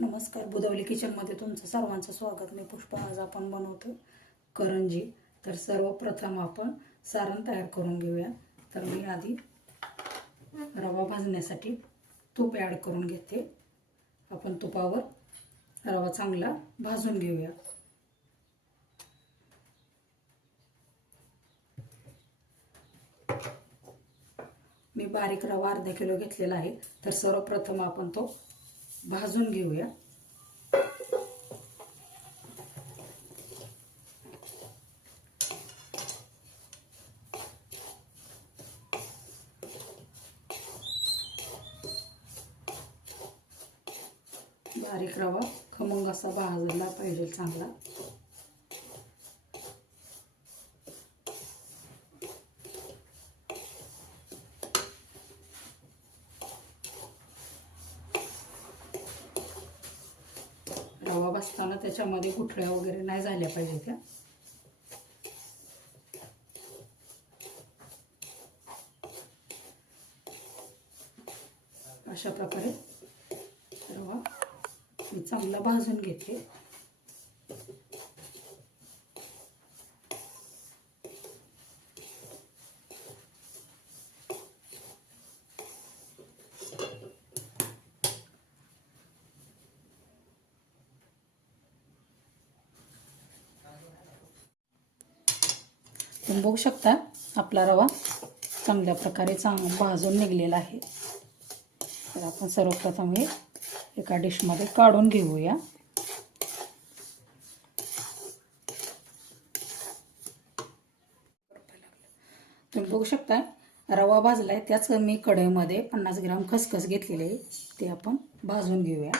नमस्कार, बुधवली किचनमध्ये तुमचं सर्वांचं स्वागत. मी पुष्पा. आज आपण बनवतो करंजी. तर सर्वप्रथम आपण सारण तयार करून घेऊया. तर मी आधी रवा भाजण्यासाठी तूप ॲड करून घेते. आपण तुपावर रवा चांगला भाजून घेऊया. मी बारीक रवा अर्धा किलो घेतलेला आहे. तर सर्वप्रथम आपण तो भाजून घेऊया. बारीक रवा खमंग असा भाजला पाहिजे चांगला. रवा भाजताना त्याच्यामध्ये गुठळ्या वगैरे नाही झाल्या पाहिजे त्या. अशा प्रकारे रवा मी चांगला भाजून घेते. तुम्ही बघू शकता आपला रवा चांगल्या प्रकारे भाजून निघलेला आहे. तर आपण सर्वप्रथम हे एका डिशमध्ये काढून घेऊया. तुम्ही बघू शकता रवा भाजलाय. त्याच मी कढईमध्ये 50 ग्राम खसखस घेतलेले आहे, ते आपण भाजून घेऊया.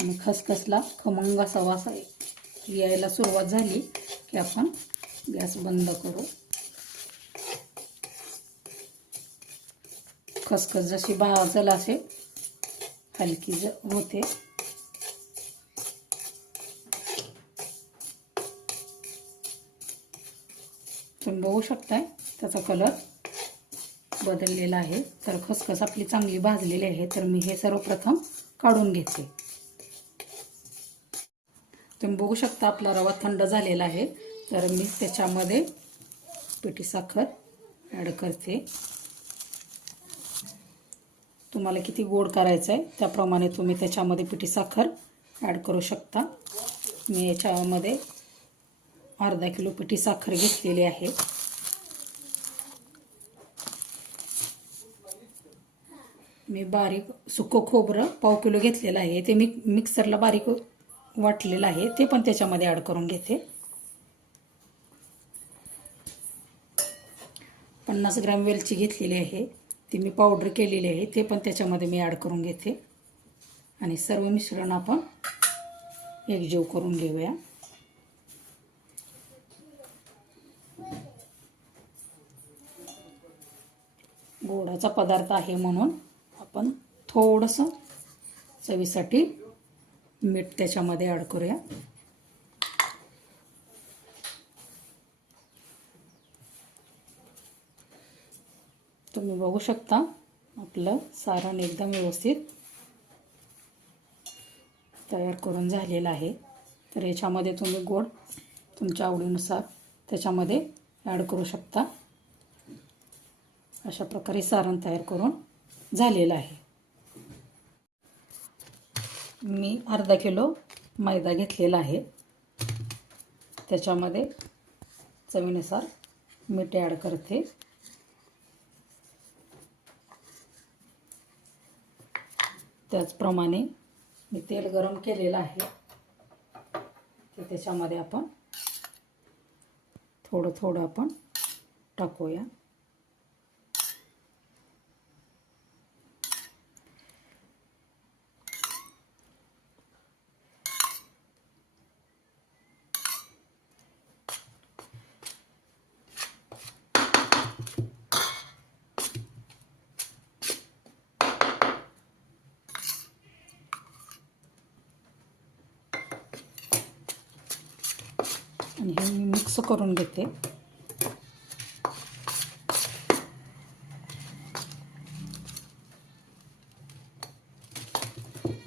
आणि खसखसला खमंग असा वास यायला सुरुवात झाली की आपण गॅस बंद करू. खसखस जशी भाजल असे हलकी होते. तुम्ही बघू शकताय त्याचा कलर बदललेला आहे. तर खसखस आपली चांगली भाजलेली आहे. तर मी हे सर्वप्रथम काढून घेते. तुम्ही बघू शकता आपला रवा थंड झालेला आहे. तर मी त्याच्यामध्ये पिठी साखर ॲड करते. तुम्हाला किती गोड करायचं आहे त्याप्रमाणे तुम्ही त्याच्यामध्ये पिठी साखर ॲड करू शकता. मी याच्यामध्ये अर्धा किलो पिठी साखर घेतलेली आहे. मी बारीक सुकं खोबरं पाव किलो घेतलेलं आहे. ते मी मिक्सरला बारीक वाटलेलं आहे, ते पण त्याच्यामध्ये ॲड करून घेते. 50 ग्राम वेलची घेतलेली आहे, ती मी पावडर केलेली आहे, ते पण त्याच्यामध्ये मी ॲड करून घेते. आणि सर्व मिश्रण आपण एकजीव करून घेऊया. गोडाचा पदार्थ आहे म्हणून आपण थोडंसं चवीसाठी मीठ त्याच्यामध्ये ॲड करूया. तुम्ही बघू शकता आपलं सारण एकदम व्यवस्थित तयार करून झालेलं आहे. तर याच्यामध्ये तुम्ही गोड तुमच्या आवडीनुसार त्याच्यामध्ये ॲड करू शकता. अशा प्रकारे सारण तयार करून झालेलं आहे. मी अर्धा किलो मैदा घेतलेला आहे, त्याच्यामध्ये चवीनुसार मीठ ॲड करते. त्याचप्रमाणे मी तेल गरम केलेलं आहे, ते त्याच्यामध्ये आपण थोडं थोडं आपण टाकूया. आणि हे मी मिक्स करून घेते.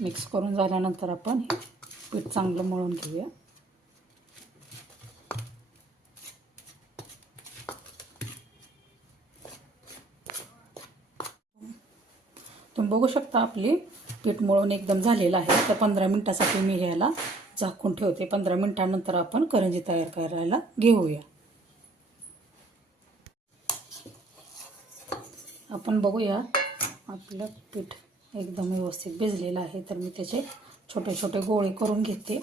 मिक्स करून झाल्यानंतर आपण हे पीठ चांगलं मळून घेऊया. तुम्ही बघू शकता आपली पीठ मळून एकदम झालेलं आहे. तर 15 मिनिटासाठी मी ह्याला झाकून ठेवते. 15 मिनिटानंतर आपण करंजी तयार करायला घेऊया. आपण बघूया आपलं पीठ एकदम व्यवस्थित भिजलेलं आहे. तर मी त्याचे छोटे छोटे गोळे करून घेते.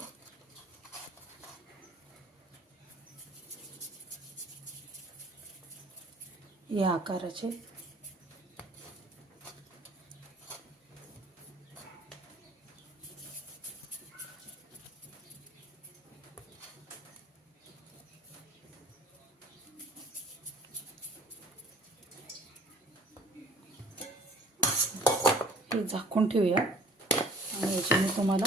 या आकाराचे हे झाकून ठेवूया. आणि याची मी तुम्हाला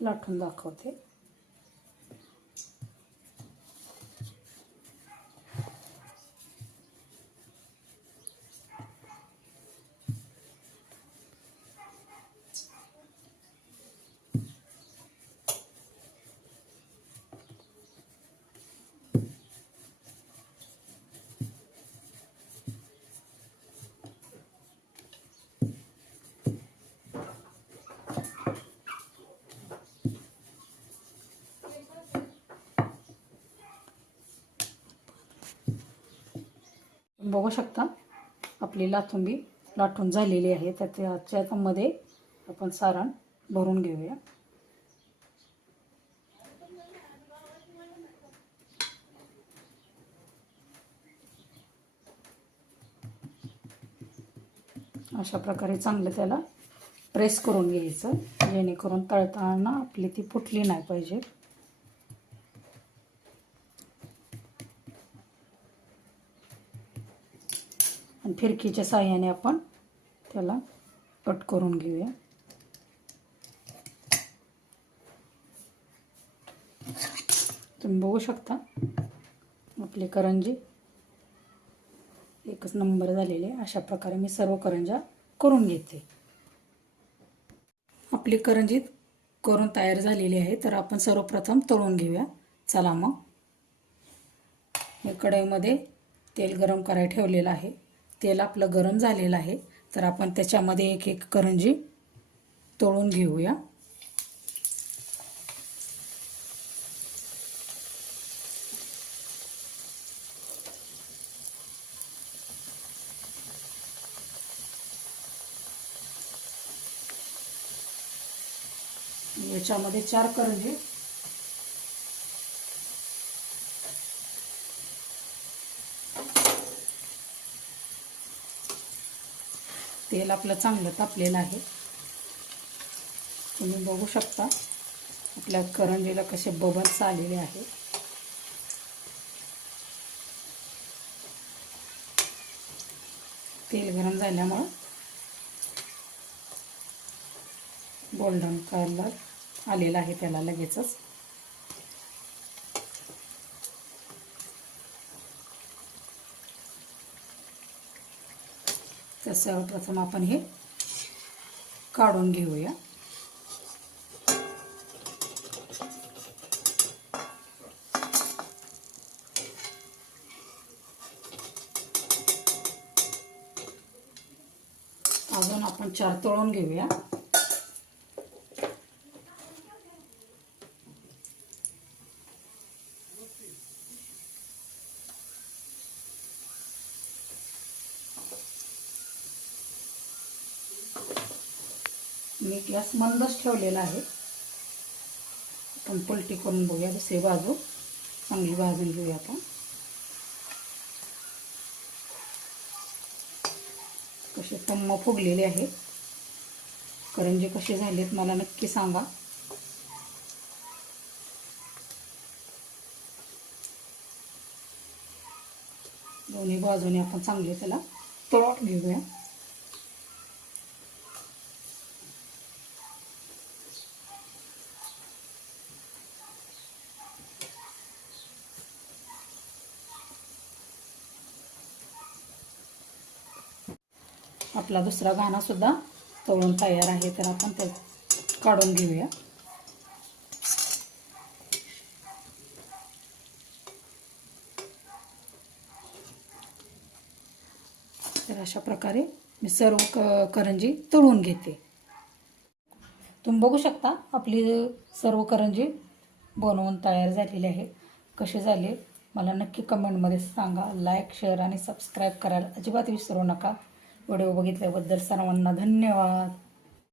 लाटून दाखवते. बघू शकता आपली लाथुंबी लाटून झालेली आहे. तर त्याच्यामध्ये आपण सारण भरून घेऊया. अशा प्रकारे चांगलं त्याला प्रेस करून घ्यायचं, जेणेकरून तळताना आपली ती फुटली नाही पाहिजे. आणि फिरकीच्या साहाय्याने आपण त्याला कट करून घेऊया. तुम्ही बघू शकता आपली करंजी एकच नंबर झालेली आहे. अशा प्रकारे मी सर्व करंज्या करून घेते. आपली करंजी करून तयार झालेली आहे. तर आपण सर्वप्रथम तळून घेऊया. चला मग. मी कढईमध्ये तेल गरम करायला ठेवलेलं आहे. तेल आपलं गरम झालेलं आहे. तर आपण त्याच्यामध्ये एक एक करंजी तळून घेऊया. याच्यामध्ये 4 करंजी तेल आपलं चांगलं तापलेलं आहे. तुम्ही बघू शकता आपल्या करंजीला कसे बबल्स आलेले आहेत. तेल गरम झाल्यामुळे गोल्डन कलर आलेला आहे त्याला लगेचच. तर सर्वप्रथम आपण हे काढून घेऊया. अजून आपण 4 तळून घेऊया. मी गॅस मंदच ठेवलेला आहे. आपण पलटी करून बघूया. दुसरी बाजू चांगली भाजून घेऊया आपण. कसे टम्म फुगलेले आहेत. करंजी कशी झालीत मला नक्की सांगा. दोन्ही बाजूने आपण चांगले त्याला तळून घेऊया. आपला दुसरा घाणासुद्धा तळून तयार आहे, तर आपण ते काढून घेऊया. तर अशा प्रकारे मी सर्व करंजी तळून घेते. तुम्ही बघू शकता आपली सर्व करंजी बनवून तयार झालेली आहे. कसे झाले मला नक्की कमेंटमध्ये सांगा. लाईक, शेअर आणि सबस्क्राईब करायला अजिबात विसरू नका. व्हिडिओ बघितल्याबद्दल सर्वांना धन्यवाद.